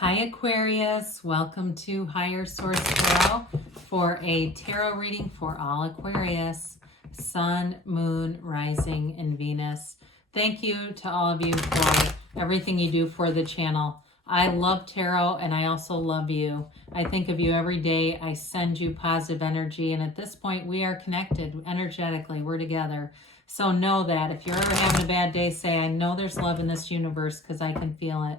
Hi Aquarius, welcome to Higher Source Tarot for a tarot reading for all Aquarius, Sun, Moon, Rising, and Venus. Thank you to all of you for everything you do for the channel. I love tarot and I also love you. I think of you every day. I send you positive energy, and at this point we are connected energetically. We're together. So know that if you're ever having a bad day, say, I know there's love in this universe because I can feel it.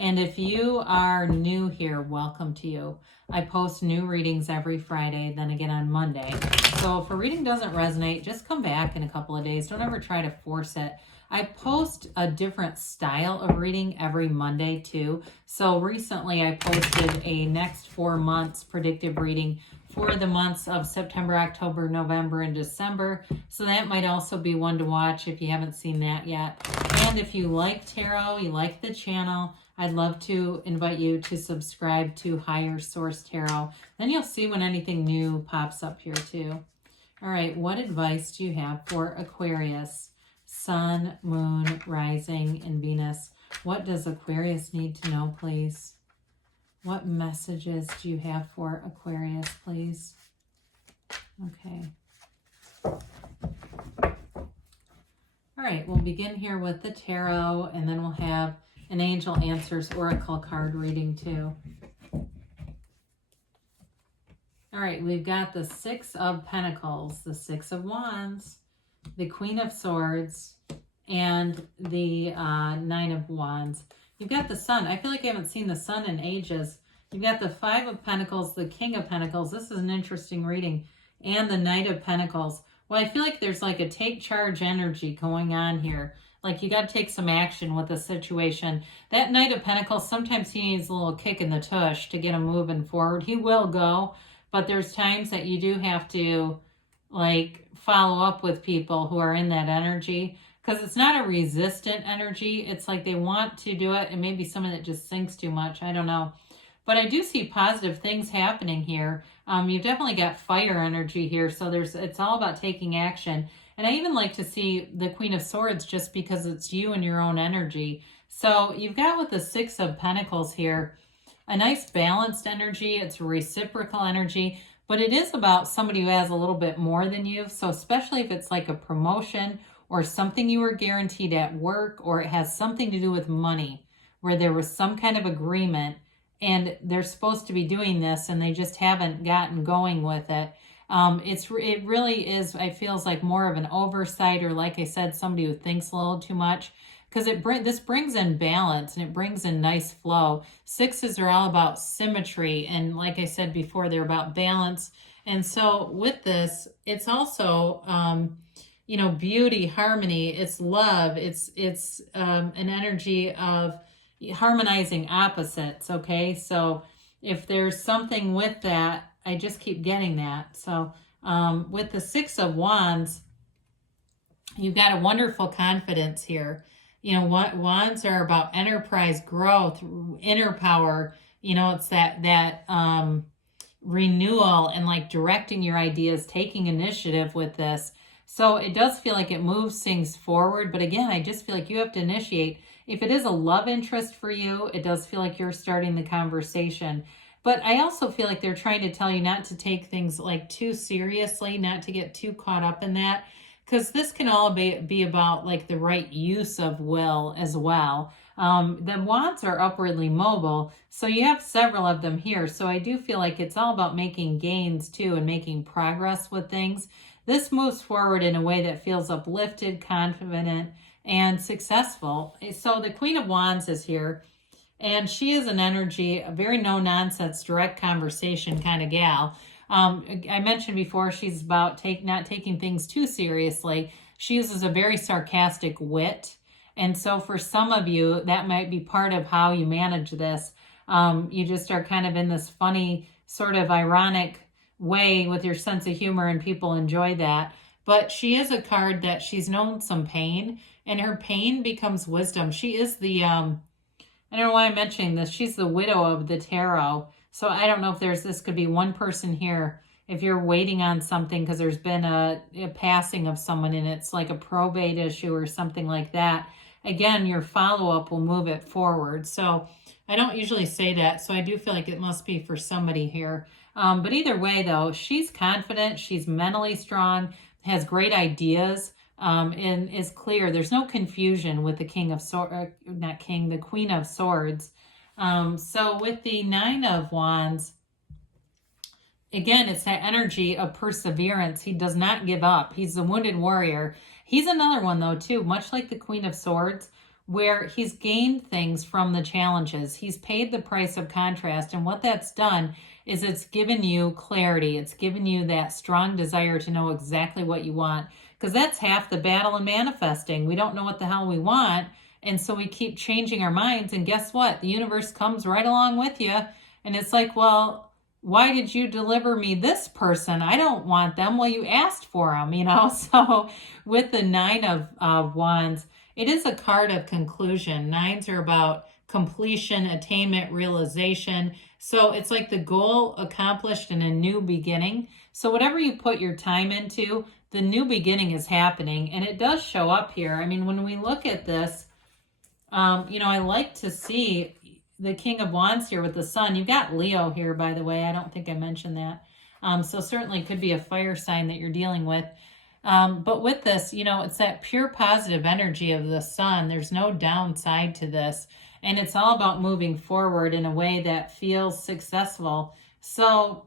And if you are new here, welcome to you. I post new readings every Friday, then again on Monday. So if a reading doesn't resonate, just come back in a couple of days. Don't ever try to force it. I post a different style of reading every Monday too. So recently I posted a next 4 months predictive reading for the months of September, October, November, and December. So that might also be one to watch if you haven't seen that yet. And if you like tarot, you like the channel, I'd love to invite you to subscribe to Higher Source Tarot. Then you'll see when anything new pops up here too. All right, what advice do you have for Aquarius, Sun, Moon, Rising, and Venus? What does Aquarius need to know, please? What messages do you have for Aquarius, please? Okay. All right, we'll begin here with the tarot, and then we'll have an Angel Answers Oracle card reading too. All right, we've got the Six of Pentacles, the Six of Wands, the Queen of Swords, and the Nine of Wands. You've got the Sun. I feel like I haven't seen the Sun in ages. You've got the Five of Pentacles, the King of Pentacles. This is an interesting reading. And the Knight of Pentacles. Well, I feel like there's like a take charge energy going on here. Like you got to take some action with the situation. That Knight of Pentacles, sometimes he needs a little kick in the tush to get him moving forward. He will go, but there's times that you do have to like follow up with people who are in that energy, because it's not a resistant energy. It's like they want to do it, and maybe someone that just thinks too much. I don't know. But I do see positive things happening here. You've definitely got fire energy here, so it's all about taking action. And I even like to see the Queen of Swords just because it's you and your own energy. So you've got with the Six of Pentacles here, a nice balanced energy. It's reciprocal energy, but it is about somebody who has a little bit more than you. So especially if it's like a promotion or something you were guaranteed at work, or it has something to do with money, where there was some kind of agreement and they're supposed to be doing this and they just haven't gotten going with it. It really is, it feels like more of an oversight, or like I said, somebody who thinks a little too much, because this brings in balance and it brings in nice flow. Sixes are all about symmetry, and like I said before, they're about balance. And so with this, it's also beauty, harmony, it's love, it's an energy of harmonizing opposites. Okay, so if there's something with that, I just keep getting that. So with the Six of Wands, you've got a wonderful confidence here. You know, wands are about enterprise, growth, inner power. You know, it's that renewal and like directing your ideas, taking initiative with this. So it does feel like it moves things forward. But again, I just feel like you have to initiate. If it is a love interest for you, it does feel like you're starting the conversation. But I also feel like they're trying to tell you not to take things like too seriously, not to get too caught up in that, because this can all be about like the right use of will as well. The wands are upwardly mobile, so you have several of them here. So I do feel like it's all about making gains too and making progress with things. This moves forward in a way that feels uplifted, confident, and successful. So the Queen of Wands is here. And she is an energy, a very no-nonsense, direct conversation kind of gal. I mentioned before, she's about not taking things too seriously. She uses a very sarcastic wit. And so for some of you, that might be part of how you manage this. You just are kind of in this funny, sort of ironic way with your sense of humor, and people enjoy that. But she is a card that she's known some pain, and her pain becomes wisdom. She is the... I don't know why I'm mentioning this. She's the widow of the tarot. So I don't know if this could be one person here. If you're waiting on something because there's been a passing of someone and it's like a probate issue or something like that. again, your follow-up will move it forward. So I don't usually say that, so I do feel like it must be for somebody here. But either way, though, she's confident, she's mentally strong, has great ideas, and is clear. There's no confusion with the King of Swords, not King, the Queen of Swords. So with the Nine of Wands, again, it's that energy of perseverance. He does not give up. He's the wounded warrior. He's another one, though, too, much like the Queen of Swords, where he's gained things from the challenges. He's paid the price of contrast, and what that's done is it's given you clarity. It's given you that strong desire to know exactly what you want, because that's half the battle in manifesting. We don't know what the hell we want, and so we keep changing our minds, and guess what? The universe comes right along with you, and it's like, well, why did you deliver me this person? I don't want them. Well, you asked for them, you know? So with the Nine of Wands, it is a card of conclusion. Nines are about completion, attainment, realization. So it's like the goal accomplished in a new beginning. So whatever you put your time into, the new beginning is happening. And it does show up here. I mean, when we look at this, you know, I like to see the King of Wands here with the Sun. You've got Leo here, by the way. I don't think I mentioned that. So certainly could be a fire sign that you're dealing with. But with this, you know, it's that pure positive energy of the Sun. There's no downside to this. And it's all about moving forward in a way that feels successful. So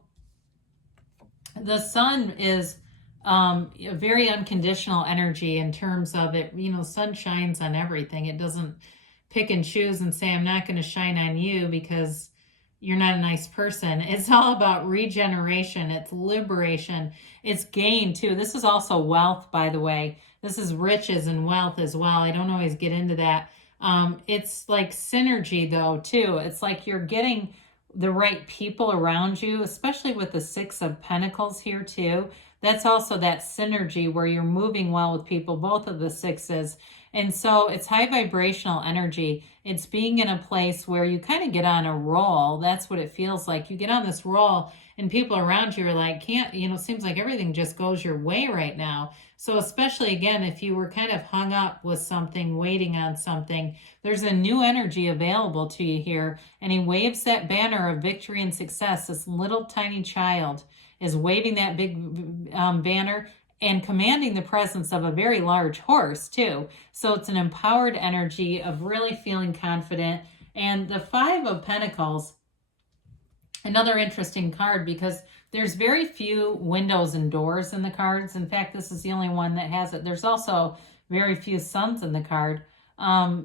the Sun is a very unconditional energy in terms of it. You know, sun shines on everything. It doesn't pick and choose and say, I'm not going to shine on you because you're not a nice person. It's all about regeneration. It's liberation. It's gain too. This is also wealth, by the way. This is riches and wealth as well. I don't always get into that. It's like synergy though too. It's like you're getting the right people around you, especially with the Six of Pentacles here too. That's also that synergy where you're moving well with people, both of the sixes. And so it's high vibrational energy. It's being in a place where you kind of get on a roll. That's what it feels like. You get on this roll and people around you are like, can't, you know, seems like everything just goes your way right now. So especially again, if you were kind of hung up with something, waiting on something, there's a new energy available to you here. And he waves that banner of victory and success. This little tiny child is waving that big banner and commanding the presence of a very large horse too. So it's an empowered energy of really feeling confident. And the Five of Pentacles, another interesting card because there's very few windows and doors in the cards. In fact, this is the only one that has it. There's also very few suns in the card.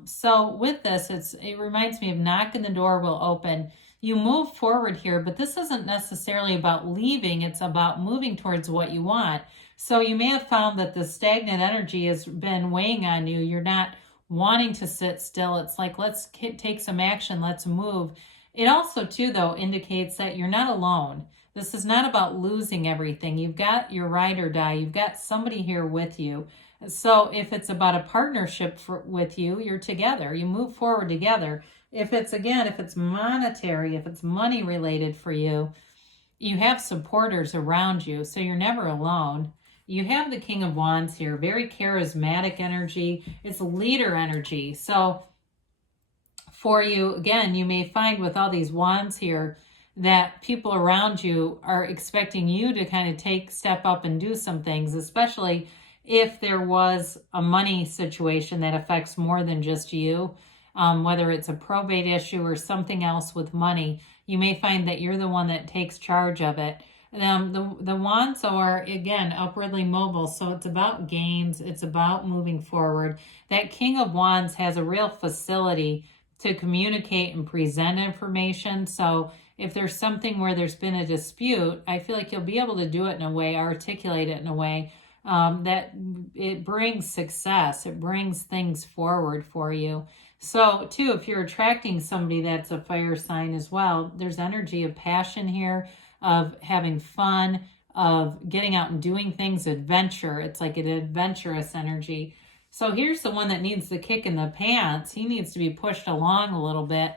So with this, it reminds me of knocking the door will open. You move forward here, but this isn't necessarily about leaving. It's about moving towards what you want. So you may have found that the stagnant energy has been weighing on you. You're not wanting to sit still. It's like, let's take some action. Let's move. It also, too, though, indicates that you're not alone. This is not about losing everything. You've got your ride or die. You've got somebody here with you. So if it's about a partnership with you, you're together. You move forward together. If it's, again, if it's monetary, if it's money related for you, you have supporters around you. So you're never alone. You have the King of Wands here, very charismatic energy. It's leader energy. So for you, again, you may find with all these wands here that people around you are expecting you to kind of step up and do some things, especially if there was a money situation that affects more than just you, whether it's a probate issue or something else with money. You may find that you're the one that takes charge of it. The wands are, again, upwardly mobile, so it's about gains. It's about moving forward. That King of Wands has a real facility to communicate and present information. So if there's something where there's been a dispute, I feel like you'll be able to do it in a way, articulate it in a way that it brings success. It brings things forward for you. So, too, if you're attracting somebody that's a fire sign as well, there's energy of passion here, of having fun, of getting out and doing things, adventure. It's like an adventurous energy. So here's the one that needs the kick in the pants. He needs to be pushed along a little bit.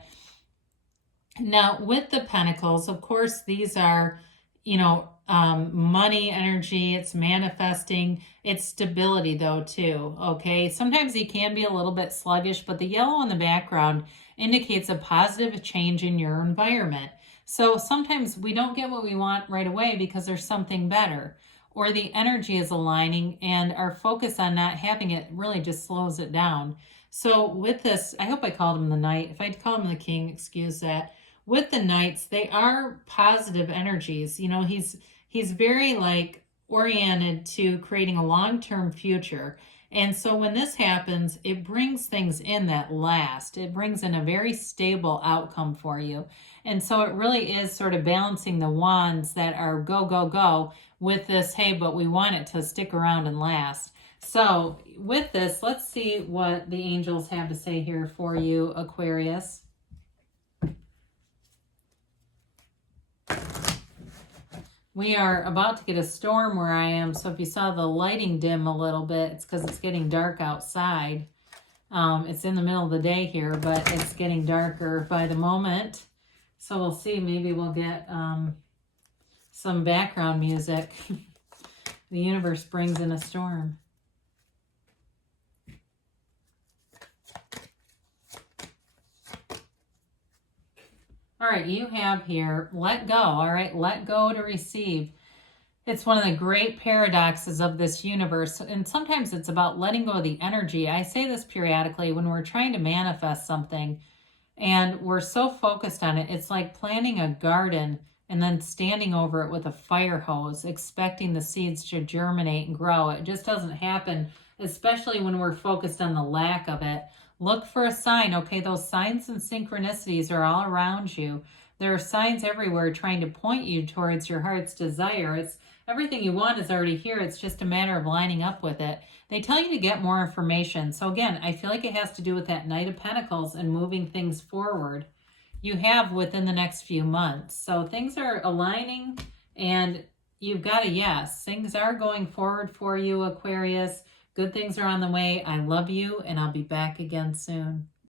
Now, with the Pentacles, of course, these are, money energy. It's manifesting. It's stability though too, okay? Sometimes he can be a little bit sluggish, but the yellow in the background indicates a positive change in your environment. So sometimes we don't get what we want right away because there's something better, or the energy is aligning and our focus on not having it really just slows it down. So with this, I hope I called him the Knight. If I called him the King, excuse that. With the Knights, they are positive energies. He's very like oriented to creating a long-term future. And so when this happens, it brings things in that last. It brings in a very stable outcome for you. And so it really is sort of balancing the wands that are go, go, go with this, hey, but we want it to stick around and last. So with this, let's see what the angels have to say here for you, Aquarius. We are about to get a storm where I am, so if you saw the lighting dim a little bit, it's because it's getting dark outside. It's in the middle of the day here, but it's getting darker by the moment. So we'll see, maybe we'll get some background music. The universe brings in a storm. All right, you have here, let go, all right? Let go to receive. It's one of the great paradoxes of this universe, and sometimes it's about letting go of the energy. I say this periodically when we're trying to manifest something, and we're so focused on it. It's like planting a garden and then standing over it with a fire hose, expecting the seeds to germinate and grow. It just doesn't happen, especially when we're focused on the lack of it. Look for a sign, okay? Those signs and synchronicities are all around you. There are signs everywhere trying to point you towards your heart's desire. It's everything you want is already here. It's just a matter of lining up with it. They tell you to get more information. So again, I feel like it has to do with that Knight of Pentacles and moving things forward. You have within the next few months. So things are aligning and you've got a yes. Things are going forward for you, Aquarius. Good things are on the way. I love you, and I'll be back again soon.